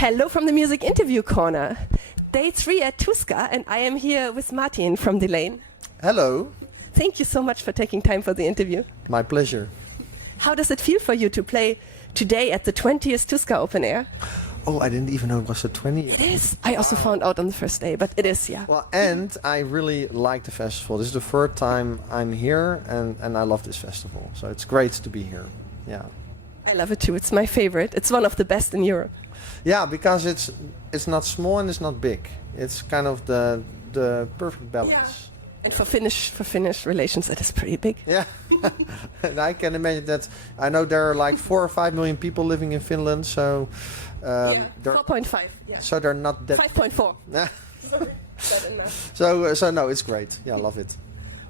Hello from the Music Interview Corner. Day 3 at Tuska, and I am here with Martijn from Delain. Hello. Thank you so much for taking time for the interview. My pleasure. How does it feel for you to play today at the 20th Tuska Open Air? Oh, I didn't even know it was the 20th. It is. I also found out on the first day, but it is, yeah. Well, and I really like the festival. This is the third time I'm here, and I love this festival. So it's great to be here. Yeah. I love it too. It's my favorite. It's one of the best in Europe. Yeah, because it's not small and it's not big. It's kind of the perfect balance. Yeah. And for Finnish relations, it is pretty big. Yeah. And I can imagine that. I know there are like 4 or 5 million people living in Finland, so 4.5. Yeah. So they're not that 5.4. So no, it's great. Yeah, I love it.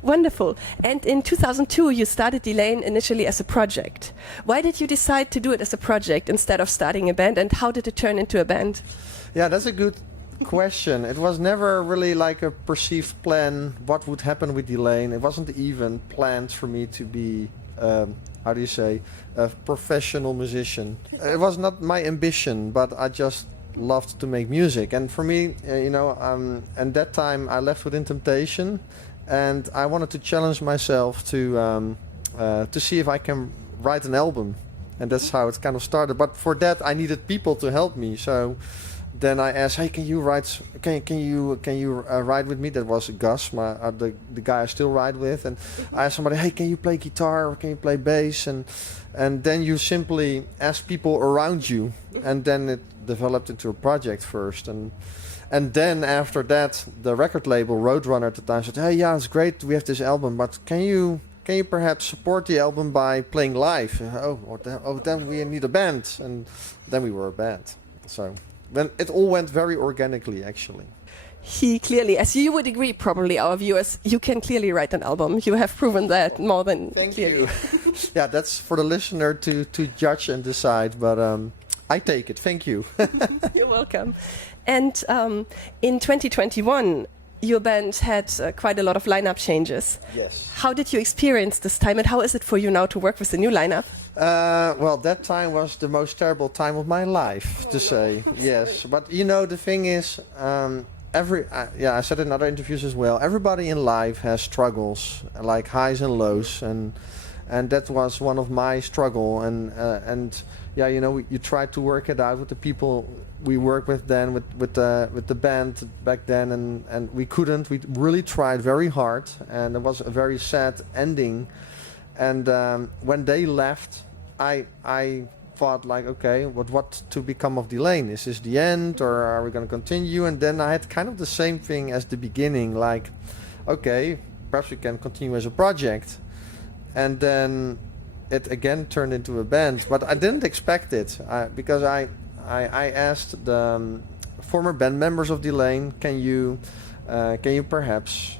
Wonderful. And in 2002, you started Delain initially as a project. Why did you decide to do it as a project instead of starting a band, and how did it turn into a band? Yeah, that's a good question. It was never really like a perceived plan what would happen with Delain. It wasn't even planned for me to be, how do you say, a professional musician. It was not my ambition, but I just loved to make music. And for me, at that time I left Within Temptation, and I wanted to challenge myself to see if I can write an album, and that's how it kind of started. But for that, I needed people to help me. So then I asked, "Hey, can you write? Can you ride with me?" That was Gus, the guy I still ride with. And I asked somebody, "Hey, can you play guitar or can you play bass?" And then you simply ask people around you, and then it developed into a project first. And then after that, the record label Roadrunner at the time said, "Hey, yeah, it's great. We have this album, but can you perhaps support the album by playing live?" Then we need a band, and then we were a band. So then it all went very organically, actually. He clearly, as you would agree, probably our viewers, you can clearly write an album. You have proven that more than clearly. You. Yeah, that's for the listener to judge and decide, but I take it. Thank you. You're welcome. And in 2021, your band had quite a lot of lineup changes. Yes. How did you experience this time, and how is it for you now to work with the new lineup? Well, that time was the most terrible time of my life, to say. Yes, but the thing is, I said in other interviews as well, everybody in life has struggles, like highs and lows, and that was one of my struggle, and you try to work it out with the people we worked with then, with the band back then, and we couldn't. We really tried very hard, and it was a very sad ending. And when they left, I thought like, okay, what to become of Delain? Is this the end, or are we going to continue? And then I had kind of the same thing as the beginning, like, okay, perhaps we can continue as a project. And then it again turned into a band, but I didn't expect it because I asked the former band members of Delain, can you perhaps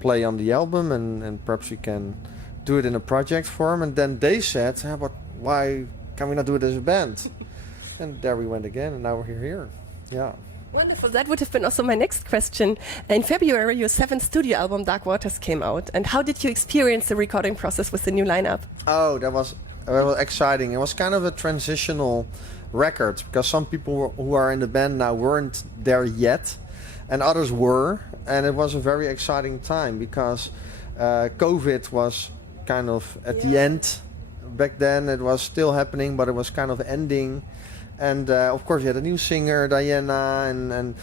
play on the album, and perhaps we can do it in a project form? And then they said, but why can we not do it as a band? And there we went again, and now we're here. Yeah. Wonderful. That would have been also my next question. In February, your 7th studio album, Dark Waters, came out. And how did you experience the recording process with the new lineup? Oh, that was exciting. It was kind of a transitional record, because some people who are in the band now weren't there yet, and others were. And it was a very exciting time, because COVID was kind of at the end. Back then it was still happening, but it was kind of ending. And of course, you had a new singer, Diana, and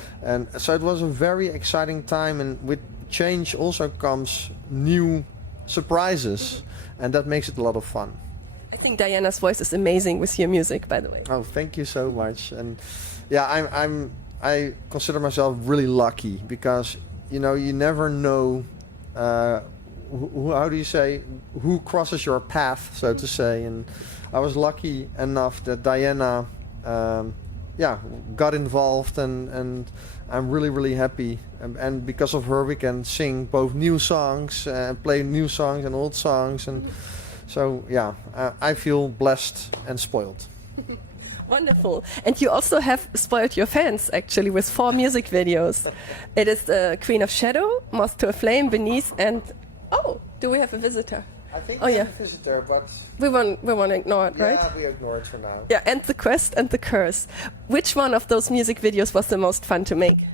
so it was a very exciting time. And with change also comes new surprises, and that makes it a lot of fun. I think Diana's voice is amazing with your music, by the way. Oh, thank you so much. And yeah, I consider myself really lucky, because you never know how do you say, who crosses your path, so to say. And I was lucky enough that Diana got involved, and I'm really, really happy. And because of her, we can sing both new songs, play new songs and old songs. And so, I feel blessed and spoiled. Wonderful. And you also have spoiled your fans, actually, with 4 music videos. It is Queen of Shadow, Moth To A Flame, Beneath, and... Oh, do we have a visitor? I think Oh, we yeah. have a visitor, but We won't ignore it, right? yeah, we ignore it for now. Yeah, and the quest and the curse. Which one of those music videos was the most fun to make?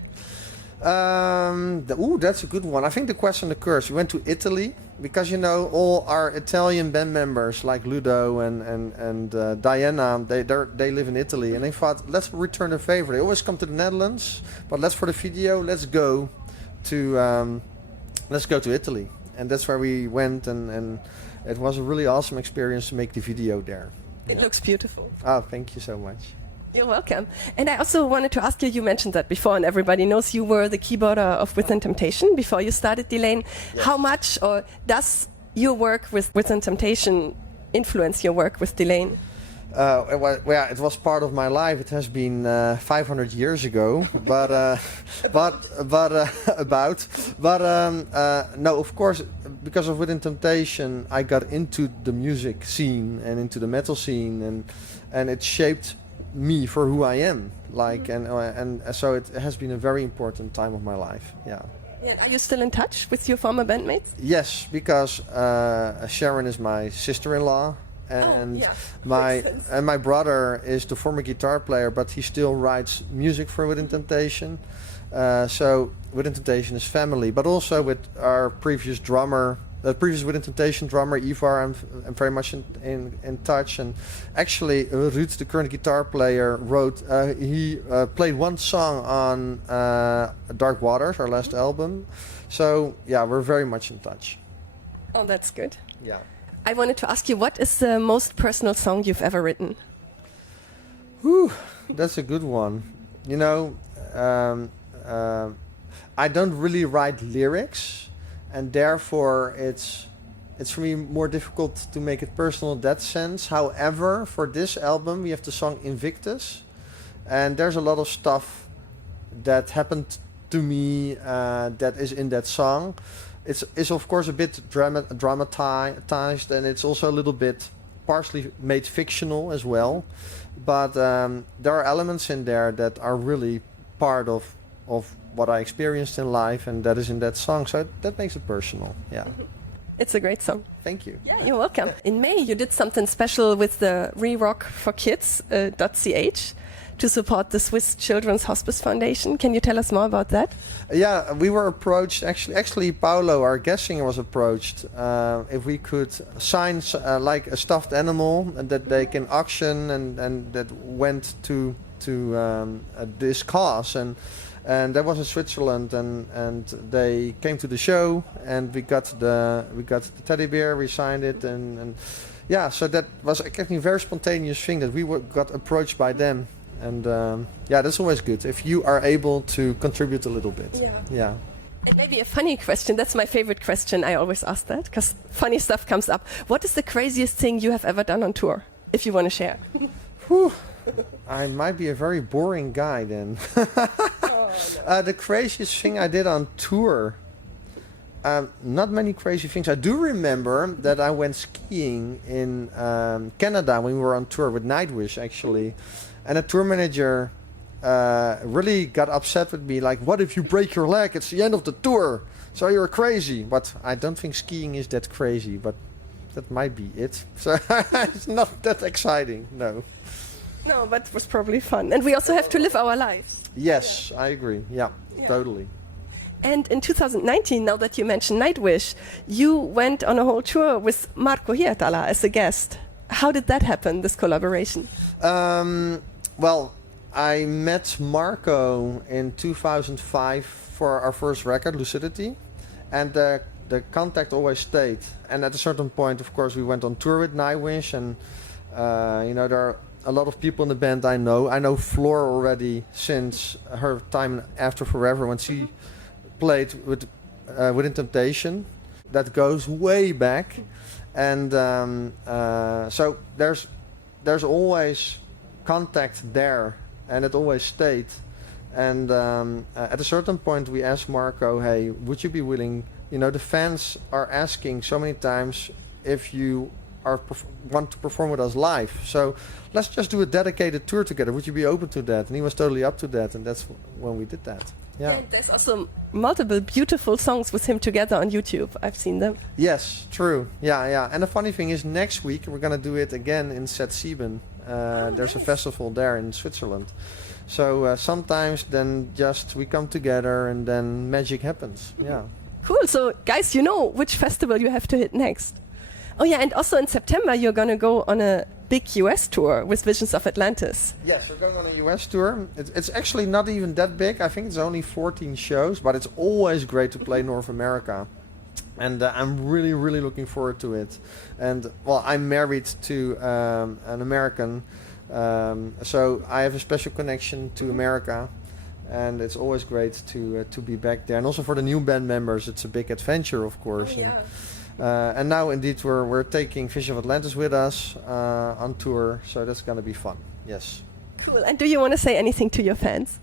That's a good one. I think the quest and the curse. We went to Italy because all our Italian band members like Ludo and Diana, they live in Italy, and they thought, let's return the favor. They always come to the Netherlands, but for the video, let's go to Italy, and that's where we went, and it was a really awesome experience to make the video there. It looks beautiful. Oh, thank you so much. You're welcome. And I also wanted to ask you, you mentioned that before, and everybody knows you were the keyboarder of Within Temptation before you started Delain. Yes. How much or does your work with Within Temptation influence your work with Delain? It was part of my life. It has been 500 years ago, no, of course, because of Within Temptation, I got into the music scene and into the metal scene, and it shaped me for who I am. And so it has been a very important time of my life. Yeah. Yeah, are you still in touch with your former bandmates? Yes, because Sharon is my sister-in-law. And my brother is the former guitar player, but he still writes music for Within Temptation. So Within Temptation is family, but also with our previous drummer, the previous Within Temptation drummer Ivar, I'm very much in touch. And actually, Ruud, the current guitar player, played one song on Dark Waters, our last album. So yeah, we're very much in touch. Oh, that's good. Yeah. I wanted to ask you, what is the most personal song you've ever written? Whew, that's a good one. I don't really write lyrics, and therefore it's for me more difficult to make it personal in that sense. However, for this album, we have the song Invictus, and there's a lot of stuff that happened to me that is in that song. It's of course a bit dramatized, and it's also a little bit partially made fictional as well. But there are elements in there that are really part of what I experienced in life, and that is in that song. So that makes it personal. Yeah. It's a great song. Thank you. Yeah, you're welcome. In May, you did something special with the Re-Rock for Kids .ch to support the Swiss Children's Hospice Foundation. Can you tell us more about that? Yeah, we were approached. Actually, Paolo, our guest singer, was approached if we could sign like a stuffed animal that they can auction, and that went to this cause, and that was in Switzerland, and they came to the show, and we got the teddy bear, we signed it, and yeah, so that was actually a very spontaneous thing that we got approached by them. And yeah, that's always good if you are able to contribute a little bit. Yeah. And maybe a funny question. That's my favorite question. I always ask that because funny stuff comes up. What is the craziest thing you have ever done on tour, if you want to share? Whew. I might be a very boring guy then. The craziest thing I did on tour. Not many crazy things. I do remember that I went skiing in Canada when we were on tour with Nightwish, actually. And a tour manager really got upset with me, like, what if you break your leg? It's the end of the tour, so you're crazy. But I don't think skiing is that crazy, but that might be it. So it's not that exciting, no. No, but it was probably fun. And we also have to live our lives. Yes, I agree. Yeah, totally. And in 2019, now that you mentioned Nightwish, you went on a whole tour with Marko Hietala as a guest. How did that happen, this collaboration? Well, I met Marco in 2005 for our first record, Lucidity, and the contact always stayed. And at a certain point, of course, we went on tour with Nightwish, and there are a lot of people in the band I know. I know Floor already since her time After Forever when she played Within Temptation. That goes way back, and so there's always contact there, and it always stayed. And at a certain point, we asked Marco, "Hey, would you be willing? The fans are asking so many times if you want to perform with us live. So let's just do a dedicated tour together. Would you be open to that? And he was totally up to that, and that's when we did that. Yeah. And there's also multiple beautiful songs with him together on YouTube. I've seen them. Yes, true. Yeah. And the funny thing is, next week we're gonna do it again in Zetsieben. There's a festival there in Switzerland. So sometimes then just we come together and then magic happens. Yeah. Cool. So guys, you know which festival you have to hit next. Oh yeah, and also in September you're gonna go on a big US tour with Visions of Atlantis. Yes, we're going on a US tour. It's actually not even that big. I think it's only 14 shows, but it's always great to play North America. And I'm really, really looking forward to it. And well, I'm married to an American, so I have a special connection to America. And it's always great to be back there. And also for the new band members, it's a big adventure, of course. Oh, yeah. And now indeed we're taking Visions of Atlantis with us on tour, so that's gonna be fun. Yes. Cool. And do you want to say anything to your fans?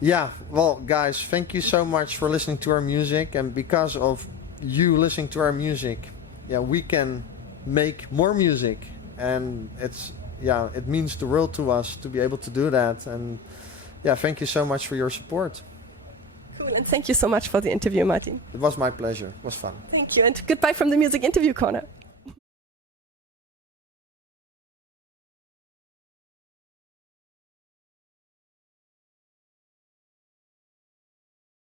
Yeah, well guys, thank you so much for listening to our music, and because of you listening to our music, yeah, we can make more music, and it means the world to us to be able to do that. And yeah, thank you so much for your support. Cool. And thank you so much for the interview, Martin. It was my pleasure. It was fun. Thank you. And goodbye from the Music Interview Corner.